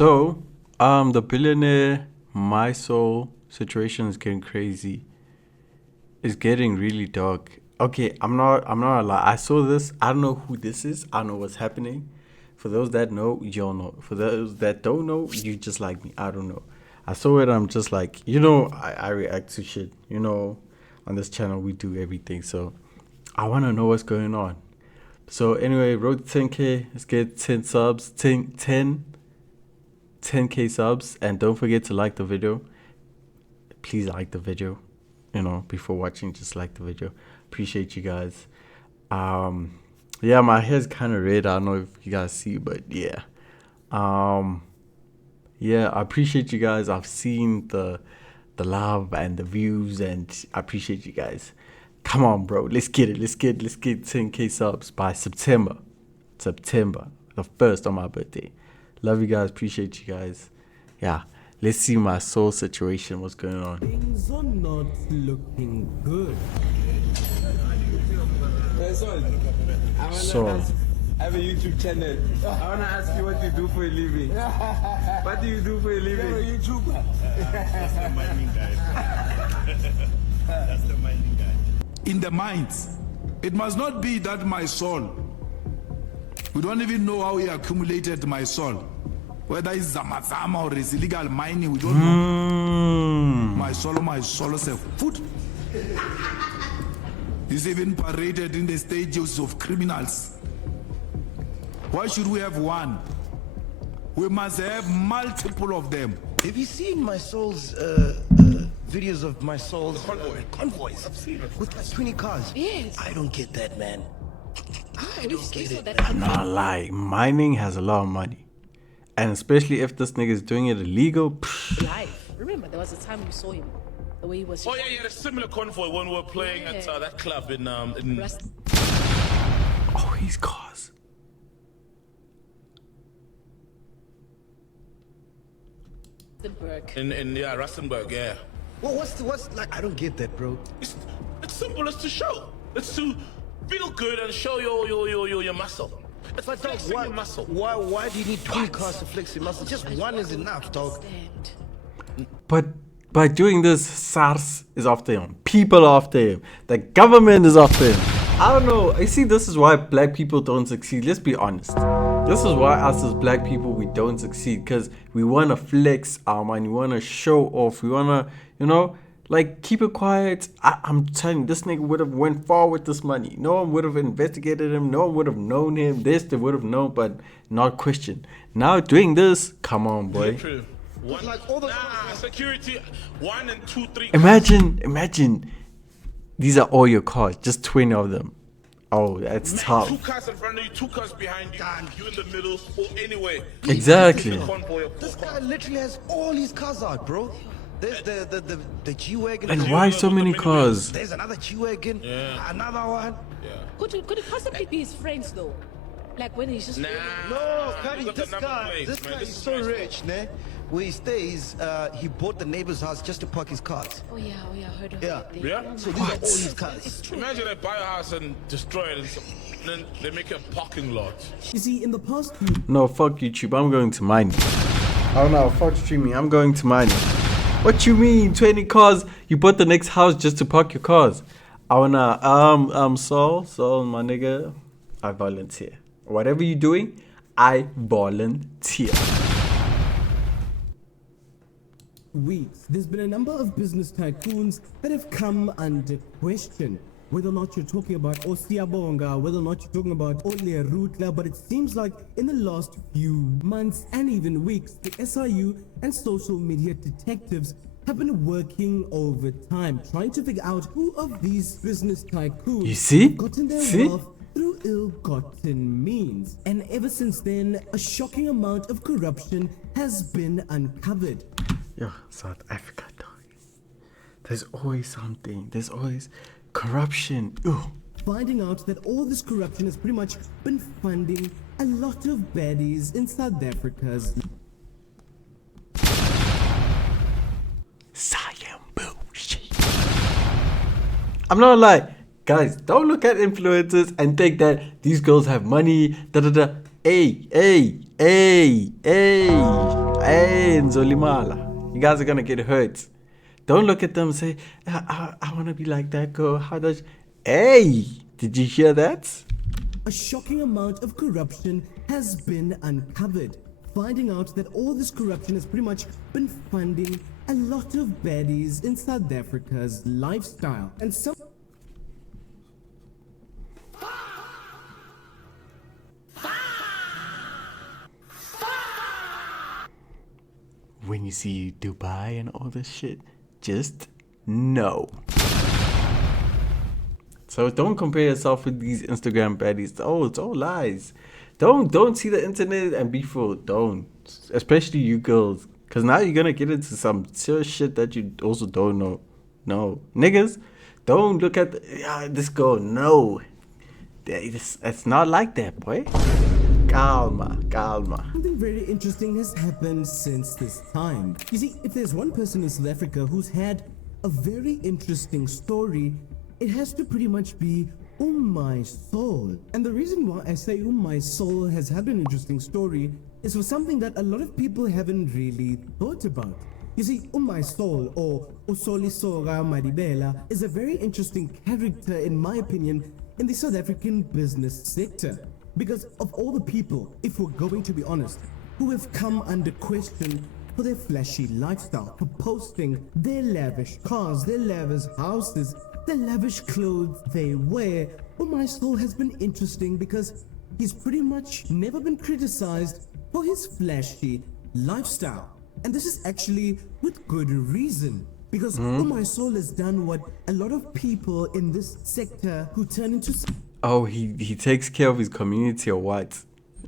So, the billionaire Mysol situation is getting crazy. It's getting really dark. Okay, I'm not gonna lie. I saw this. I don't know who this is. I don't know what's happening. For those that know, you'll know. For those that don't know, you just like me. I don't know. I saw it. I'm just like, I react to shit. On this channel we do everything. So I want to know what's going on. So anyway, road to 10K. Let's get 10 subs. 10K subs. And don't forget to like the video. Please like the video. Before watching, just like the video. Appreciate you guys. Yeah, my hair's kind of red. I don't know if you guys see, but yeah. Yeah, I appreciate you guys. I've seen the love and the views, and I appreciate you guys. Come on, bro. Let's get it. Let's get 10K subs by September. The 1st on my birthday. Love you guys. Appreciate you guys. Yeah. Let's see my soul situation. What's going on? Things are not looking good. So, I have a YouTube channel. I want to ask you what you do for a living. What do you do for a living? You're a YouTuber. That's the mining guy. In the mines, it must not be that my soul. We don't even know how he accumulated my soul. Whether it's Zamazama or it's illegal mining, we don't know. My soul is a foot. He's even paraded in the stages of criminals. Why should we have one? We must have multiple of them. Have you seen my soul's videos of my soul's convoys? I've seen it. With like 20 cars. Yes. I don't get that, man. I don't get it. I'm not lying. Mining has a lot of money. And especially if this nigga is doing it illegal. Live. Remember, there was a time you saw him. The way he was. Oh yeah, he had a similar convoy when we were playing at that club in Oh, he's cars. Rustenburg, yeah. Well, what's like? I don't get that, bro. It's simple. It's to show. It's to feel good and show your muscle. It's But dog, flexing your muscle. why do you need 20 cars to flex your muscle? Just one is enough, dog. But by doing this, SARS is after him. People are after him. The government is after him. I don't know. I see this is why black people don't succeed. Let's be honest. This is why us as black people, we don't succeed. Because we want to flex our money. We want to show off. We want to, keep it quiet. I'm telling you, this nigga would have went far with this money. No one would have investigated him. No one would have known him. They would have known, but not questioned. Now doing this, come on, boy. True. Security 1 and 2, 3. Imagine. These are all your cars, just 20 of them. Oh, that's tough. 2 cars in front of you, 2 cars behind you, you in the middle, or anyway. Exactly. This guy literally has all his cars out, bro. There's the G-Wagon. And why so many cars? There's another G-Wagon. Yeah. Another one. Yeah. Could it possibly be his friends though? Like when he's just. No, Cuddy, this guy is so rich, ne? Where he stays, he bought the neighbor's house just to park his cars. Oh yeah, I heard of Yeah. it. Yeah? So these are all his cars. It's true. Imagine they buy a house and destroy it, and then they make a parking lot. You see, in the past No, fuck YouTube. I'm going to mining. Oh no, fuck streaming. I'm going to mining. What you mean? 20 cars? You bought the next house just to park your cars? I wanna Saul, my nigga. I volunteer. Whatever you're doing, I volunteer. weeks, there's been a number of business tycoons that have come under question. Whether or not you're talking about Osiabonga, whether or not you're talking about Ole Rutler, but it seems like in the last few months and even weeks, the SIU and social media detectives have been working overtime, trying to figure out who of these business tycoons You see? have gotten their See? wealth through ill-gotten means. And ever since then, a shocking amount of corruption has been uncovered. Yeah, South Africa, dog. There's always something. There's always corruption. Ugh. Finding out that all this corruption has pretty much been funding a lot of baddies in South Africa's Science bullshit. I'm not like, guys, don't look at influencers and think that these girls have money. Da da da. Hey. Hey, Nzolimala, you guys are gonna get hurt. Don't look at them and say, I want to be like that girl. How does... Hey, did you hear that? A shocking amount of corruption has been uncovered, finding out that all this corruption has pretty much been funding a lot of baddies in South Africa's lifestyle. And some When you see Dubai and all this shit, just know. So don't compare yourself with these Instagram baddies. Oh, it's all lies. Don't see the internet and be fooled. Don't. Especially you girls. Because now you're going to get into some serious shit that you also don't know. No. Niggas, don't look at this girl. No. It's not like that, boy. Calma. something very interesting has happened since this time. You see, if there's one person in South Africa who's had a very interesting story, it has to pretty much be Mysol. And the reason why I say Mysol has had an interesting story is for something that a lot of people haven't really thought about. You see, Mysol, or Usolisoga Madibela, is a very interesting character, in my opinion, in the South African business sector. Because of all the people, if we're going to be honest, who have come under question for their flashy lifestyle, for posting their lavish cars, their lavish houses, the lavish clothes they wear, Mysol has been interesting because he's pretty much never been criticized for his flashy lifestyle. And this is actually with good reason. Because Mysol has done what a lot of people in this sector who turn into Oh, he takes care of his community or what?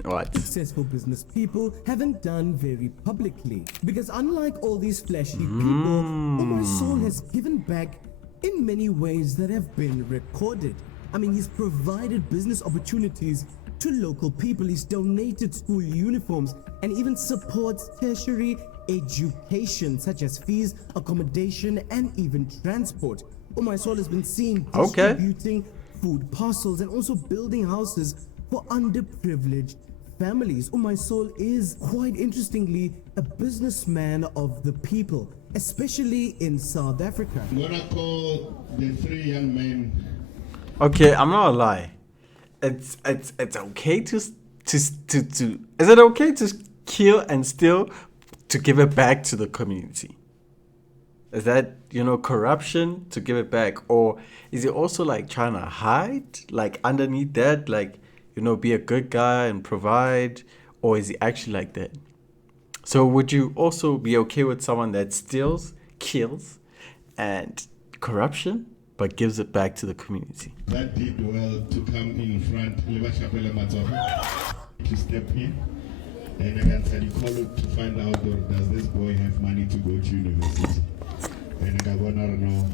What? successful business people haven't done very publicly. Because unlike all these flashy people, Mysol has given back in many ways that have been recorded. I mean, he's provided business opportunities to local people, he's donated school uniforms, and even supports tertiary education such as fees, accommodation, and even transport. Mysol has been seen distributing food parcels and also building houses for underprivileged families. Mysol is, quite interestingly, a businessman of the people, especially in South Africa. I'm gonna call the three young men. Okay, I'm not gonna lie. It's okay to is it okay to kill and steal to give it back to the community? Is that, corruption to give it back? Or is it also like trying to hide, like underneath that, like, be a good guy and provide? Or is he actually like that? So would you also be okay with someone that steals, kills, and corruption, but gives it back to the community? That did well to come in front, to step in, and I can send call to find out, or does this boy have money to go to university? And I wanna know,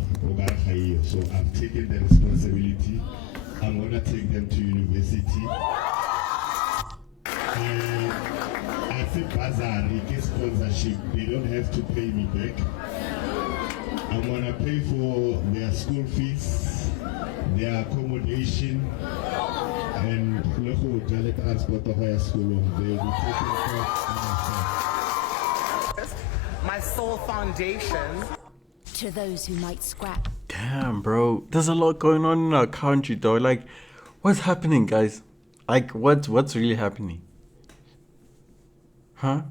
so I've taken the responsibility. I'm gonna take them to university. I think Bazari get sponsorship. They don't have to pay me back. I'm gonna pay for their school fees, their accommodation, and local transport of higher school. They will be taking care of my soul foundation. To those who might scrap. Damn, bro. There's a lot going on in our country, though. Like, what's happening, guys? Like, what's really happening? Huh?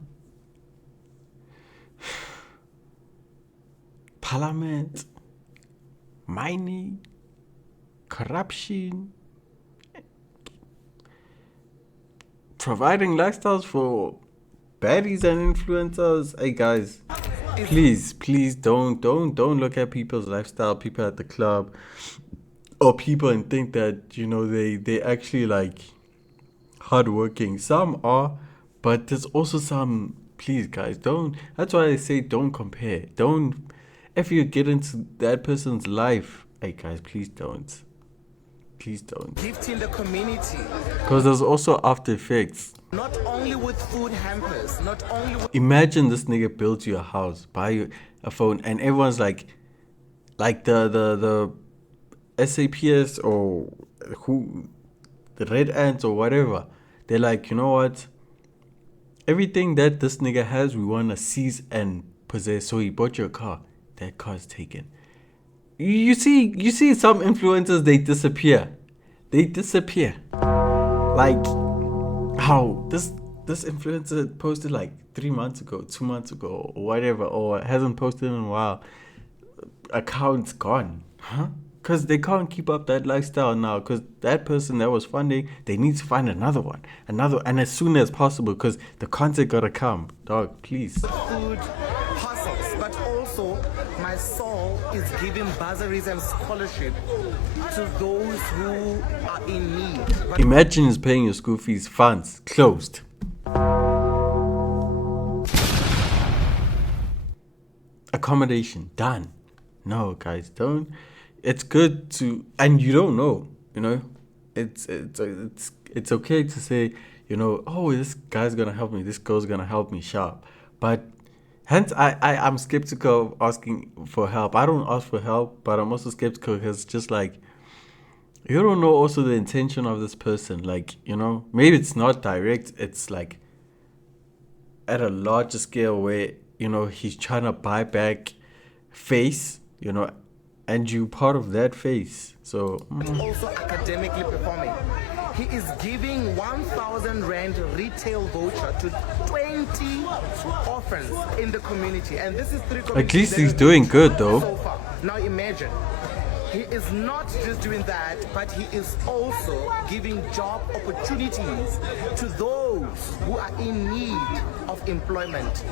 Parliament, mining, corruption, providing lifestyles for baddies and influencers. Hey, guys. Please don't look at people's lifestyle, people at the club, or people and think that, they actually like hardworking. Some are, but there's also some. Please, guys, don't. That's why I say don't compare. Don't. If you get into that person's life, hey guys, please don't. Please don't. Gifting the community. Because there's also after effects. Not only with food hampers, not only with... Imagine this nigga builds you a house, buy you a phone, and everyone's like the SAPS or who, the Red Ants or whatever. They're like, you know what? everything that this nigga has, we want to seize and possess. So he bought your car. That car's taken. You see some influencers, they disappear. Like how this influencer posted like 3 months ago, 2 months ago, or whatever, or hasn't posted in a while. Account's gone, huh? Because they can't keep up that lifestyle now. Because that person that was funding, they need to find another one, and as soon as possible. Because the content gotta come, dog. Please. Food hustles, but also my soul is giving bursaries and scholarship to those who are in need. But Imagine is paying your school fees. Funds closed. Accommodation done. No, guys, don't. It's good to, and you don't know, you know. It's okay to say, you know, oh, this guy's gonna help me, this girl's gonna help me, sharp. But hence, I'm skeptical of asking for help. I don't ask for help, but I'm also skeptical because it's just like, you don't know also the intention of this person. Like, you know, maybe it's not direct. It's like at a larger scale where, you know, he's trying to buy back face, you know, and you part of that face. So also academically performing. He is giving 1,000 Rand retail voucher to 20 orphans in the community. And this is 3 communities. at least he's doing good though. So far. Now imagine, he is not just doing that, but he is also giving job opportunities to those who are in need of employment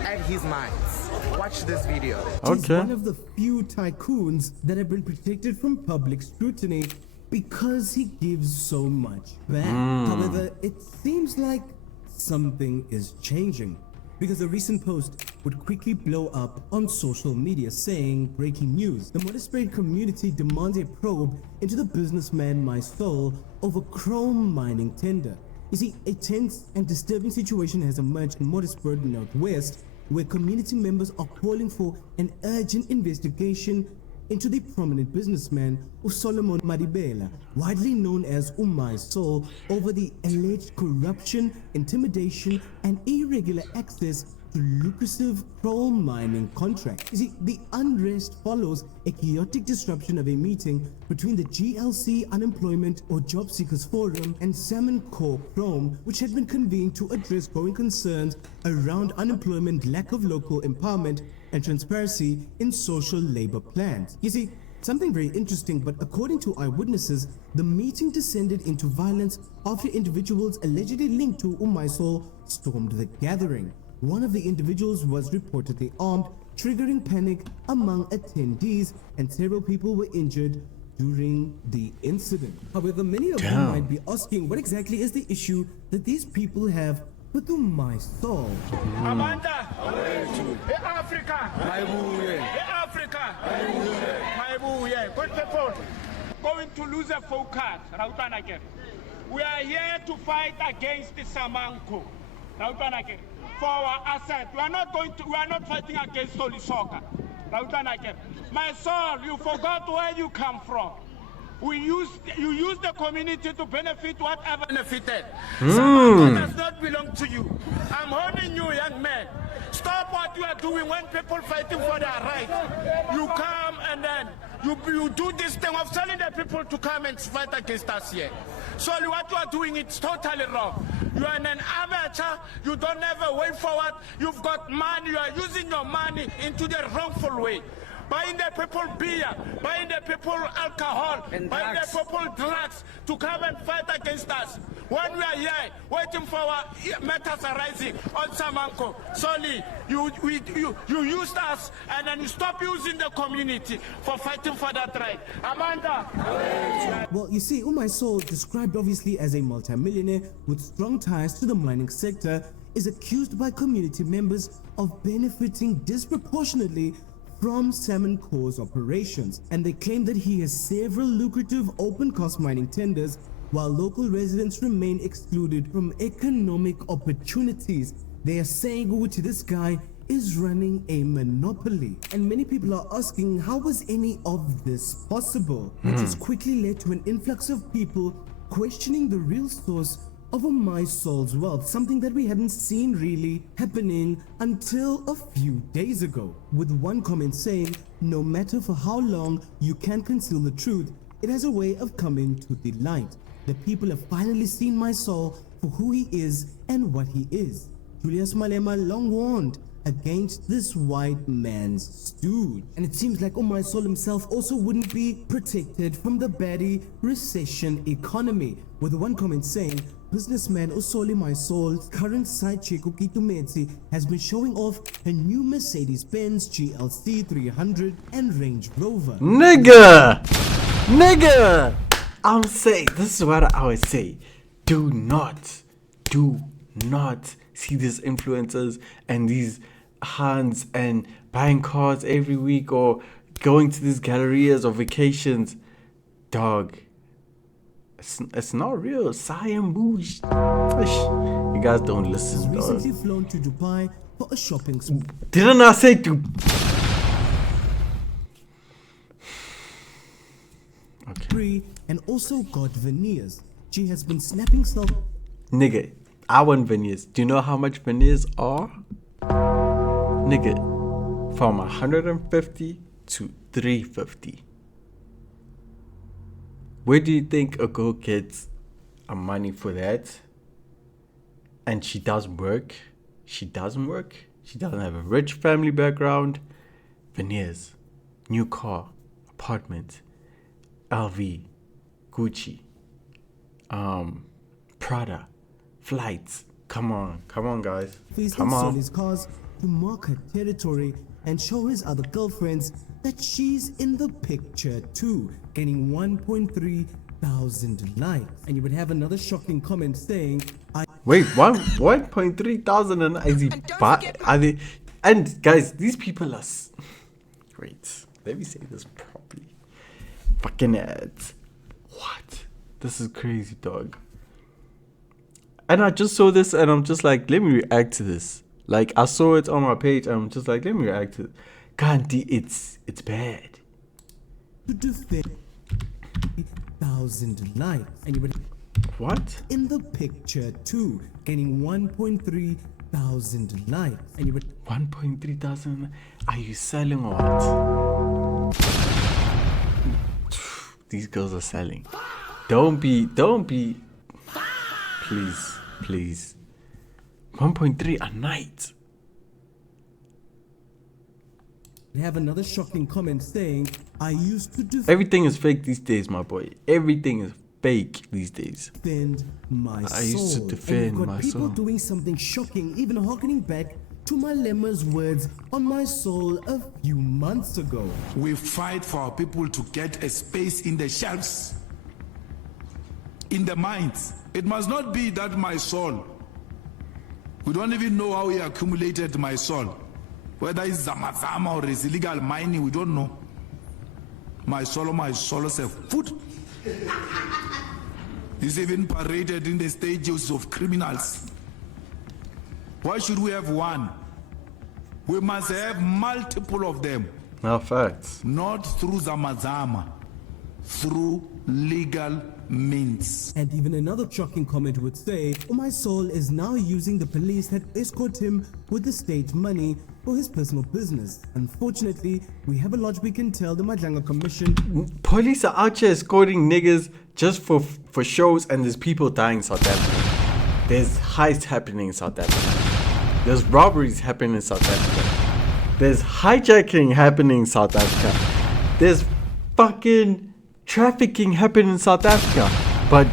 at his mines. Watch this video. He's one of the few tycoons that have been protected from public scrutiny because he gives so much back. However, it seems like something is changing, because a recent post would quickly blow up on social media saying, breaking news, the Modestspread community demands a probe into the businessman Mysol over chrome mining tender. You see, a tense and disturbing situation has emerged in Modestspread Northwest, where community members are calling for an urgent investigation into the prominent businessman Solomon Madibela, widely known as Mysol, over the alleged corruption, intimidation, and irregular access to lucrative coal mining contracts. You see, the unrest follows a chaotic disruption of a meeting between the GLC Unemployment or Job Seekers Forum and Salmon Corp Chrome, which had been convened to address growing concerns around unemployment, lack of local empowerment, and transparency in social labor plans. You see, something very interesting, but according to eyewitnesses, the meeting descended into violence after individuals allegedly linked to Mysol stormed the gathering. One of the individuals was reportedly armed, triggering panic among attendees, and several people were injured during the incident. However, many of them might be asking, what exactly is the issue that these people have with Mysol? Amanda, Africa, Africa, good people, going to lose a focus. We are here to fight against the Samanko. For our asset, we are not fighting against Solishoka. Mysol, you forgot where you come from. You use the community to benefit whatever benefited. Samanko does not belong to you. I'm warning you, young man. Stop what you are doing when people fighting for their rights. You come and then you do this thing of telling the people to come and fight against us here. So what you are doing, it's totally wrong. You are an amateur, you don't have a way forward, you've got money, you are using your money into the wrongful way. Buying the people beer, buying the people alcohol, and buying the people drugs to come and fight against us. When we are here, waiting for our matters arising on Samanko, Soli, you used us and then you stop using the community for fighting for that right. Amanda! Well, you see, Mysol, described obviously as a multimillionaire with strong ties to the mining sector, is accused by community members of benefiting disproportionately from Salmon Corp's operations, and they claim that he has several lucrative open-cast mining tenders, while local residents remain excluded from economic opportunities. They are saying, this guy is running a monopoly. And many people are asking, how was any of this possible? Which has quickly led to an influx of people questioning the real source of Mysol's wealth, something that we hadn't seen really happening until a few days ago, with one comment saying, no matter for how long you can conceal the truth, it has a way of coming to the light. The people have finally seen Mysol for who he is and what he is. Julius Malema long warned against this white man's stooge. And it seems like Mysol himself also wouldn't be protected from the baddie recession economy, with one comment saying, businessman Usoli Mysol's current side chick Ukitu Metsi has been showing off a new Mercedes-Benz GLC 300 and Range Rover. Nigga! I'm saying, this is what I always say. Do not see these influencers and these Hans and buying cars every week or going to these gallerias or vacations. Dog, it's not real. Siam Bouge. You guys don't listen, dog. Recently flown to Dubai for a shopping spree. Didn't I say to? Okay. And also got veneers. She has been snapping self. Nigga, I want veneers. Do you know how much veneers are? Nigga, from 150 to 350. Where do you think a girl gets money for that? And she doesn't work. She doesn't have a rich family background. Veneers, new car, apartment, LV, Gucci, Prada, flights. Come on, guys. Come on. His cars to mark her territory and show his other girlfriends that she's in the picture too, getting 1.3 thousand likes. And you would have another shocking comment saying, wait, 1.3 thousand and are they? And guys, these people are. Wait, let me say this properly. Fucking ads. What? This is crazy, dog. And I just saw this and I'm just like, let me react to this. Like, I saw it on my page and I'm just like, let me react to it. Gandhi, it's bad. To defend 1,000 likes. And you would what? In the picture too, getting 1.3 thousand likes. And you would 1.3 thousand. Are you selling or what? These girls are selling. Don't be. Please. 1.3 a night. We have another shocking comment saying, I used to defend. Everything is fake these days, my boy. Everything is fake these days. My I used to defend my soul. People doing something shocking, even harkening back to Malema's words on Mysol a few months ago. We fight for our people to get a space in the shelves, in the minds. It must not be that Mysol, we don't even know how he accumulated Mysol. Whether it's Zamazama or it's illegal mining, we don't know. Mysol is a food. He's even paraded in the stages of criminals. Why should we have one? We must have multiple of them. No facts. Not through Zamazama, through legal means. And even another shocking comment would say, Mysol is now using the police that escort him with the state money for his personal business. Unfortunately, we have a lot we can tell the Madlanga Commission. Police are out here escorting niggas just for shows, and there's people dying in South Africa. There's heists happening in South Africa. There's robberies happening in South Africa. There's hijacking happening in South Africa. There's fucking trafficking happening in South Africa. But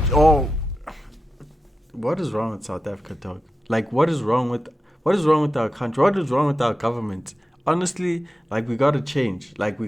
what is wrong with South Africa, dog? Like, what is wrong with our country? What is wrong with our government? Honestly, like, we gotta change. Like,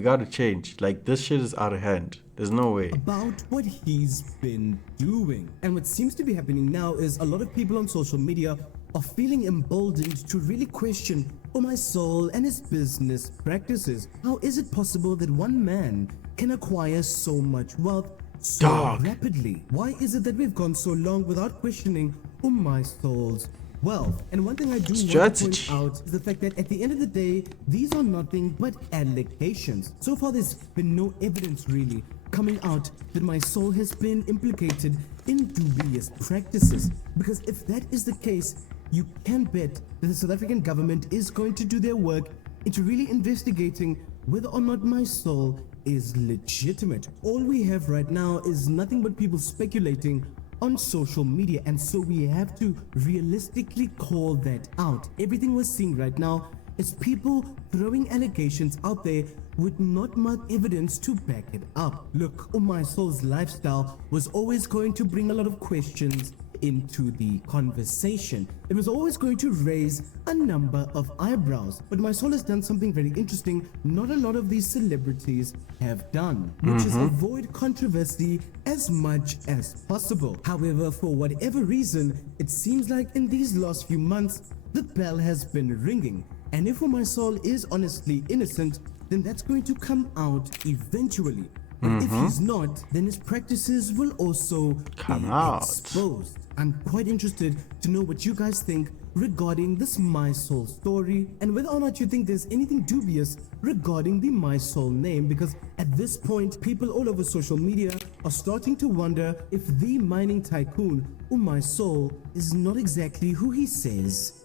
this shit is out of hand. There's no way. About what he's been doing. And what seems to be happening now is a lot of people on social media are feeling emboldened to really question Mysol and his business practices. How is it possible that one man can acquire so much wealth so rapidly? Why is it that we've gone so long without questioning Mysol's wealth? And one thing I do want to point out is the fact that at the end of the day, these are nothing but allegations. So far, there's been no evidence really coming out that Mysol has been implicated in dubious practices. Because if that is the case, you can bet that the South African government is going to do their work into really investigating whether or not Mysol is legitimate. All we have right now is nothing but people speculating on social media, and so we have to realistically call that out. Everything we're seeing right now is people throwing allegations out there with not much evidence to back it up. Look, Mysol's lifestyle was always going to bring a lot of questions into the conversation. It was always going to raise a number of eyebrows. But Mysol has done something very interesting not a lot of these celebrities have done, which is avoid controversy as much as possible. However, for whatever reason, it seems like in these last few months, the bell has been ringing. And if Mysol is honestly innocent, then that's going to come out eventually. But if he's not, then his practices will also Come be out. exposed. I'm quite interested to know what you guys think regarding this Mysol story and whether or not you think there's anything dubious regarding the Mysol name, because at this point, people all over social media are starting to wonder if the mining tycoon Mysol is not exactly who he says